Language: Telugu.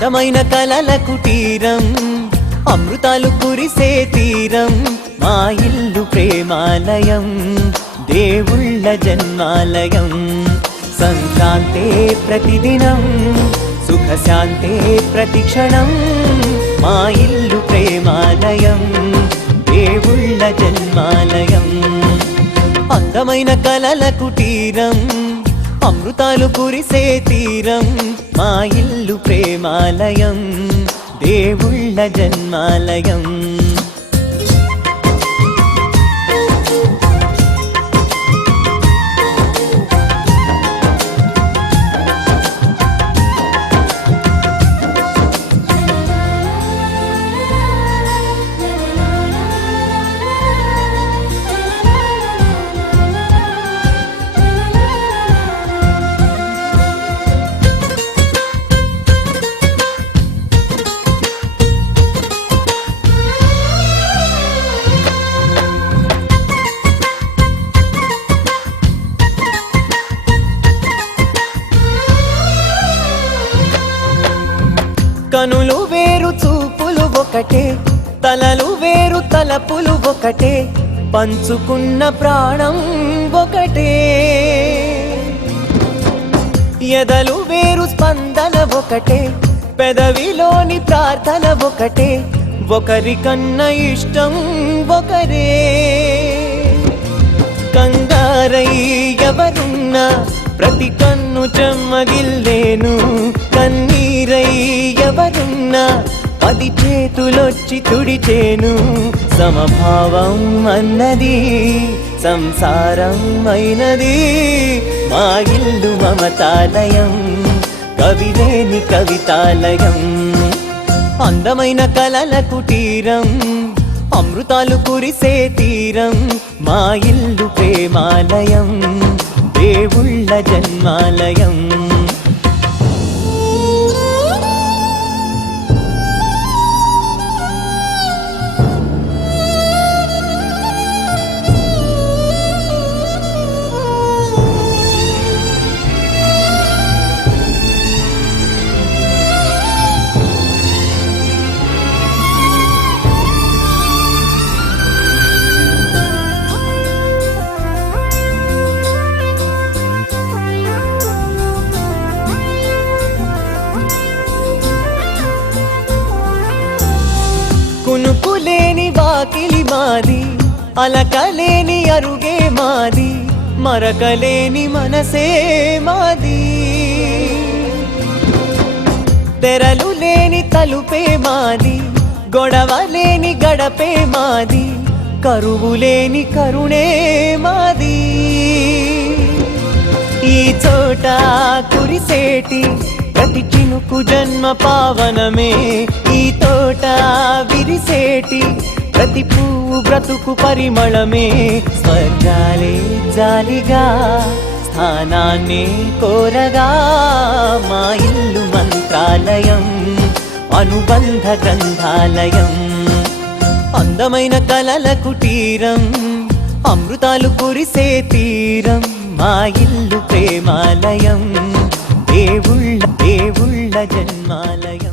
అందమైన కలల కుటీరం, అమృతాలు కురిసే తీరం, మా ఇల్లు ప్రేమాలయం, దేవుళ్ళ జన్మాలయం. సంక్రాంతే ప్రతిదినం, సుఖశాంతే ప్రతిక్షణం, మా ఇల్లు ప్రేమాలయం, దేవుళ్ళ జన్మాలయం. అందమైన కలల కుటీరం, అమృతాలు కురిసే తీరం, మా ఇల్లు ప్రేమాలయం, దేవుళ్ళ జన్మాలయం. కనులు వేరు చూపులు ఒకటే, తలలు వేరు తలపులు ఒకటే, పంచుకున్న ప్రాణం ఒకటే. ఎదలు వేరు స్పందన ఒకటే, పెదవిలోని ప్రార్థన ఒకటే, ఒకరికన్నా ఇష్టం ఒకరే. కంగారై ఎవరున్నా ప్రతి కన్ను చెమ్మగిల్లేను, కన్నీరై ఎవరున్నా 10 చేతులొచ్చి తుడిచేను. సమభావం అన్నది సంసారం అయినది, మా ఇల్లు మమతాలయం, కవిలేని కవితాలయం. అందమైన కలల కుటీరం, అమృతాలు కురిసే తీరం, మా ఇల్లు ప్రేమాలయం, దేవుళ్ళ జన్మాలయం. కునుకులేని వాకిలి మాది, అలకలేని అరుగే మాది, మరకలేని మనసే మాది. తెరలు లేని తలుపే మాది, గొడవ లేని గడపే మాది, కరువు లేని కరుణే మాది. ఈ చోట కురిసేటి ప్రతి చినుకు జన్మ పావనమే, ఈ తోట విరిసేటి ప్రతి పువ్వు బ్రతుకు పరిమళమే. స్వర్గాలే జాలిగా స్థానాన్ని కోరగా, మా ఇల్లు మంత్రాలయం, అనుబంధ గ్రంథాలయం. అందమైన కలల కుటీరం, అమృతాలు కురిసే తీరం, మా ఇల్లు ప్రేమాలయం, దేవుళ్ళ జన్మాలయం.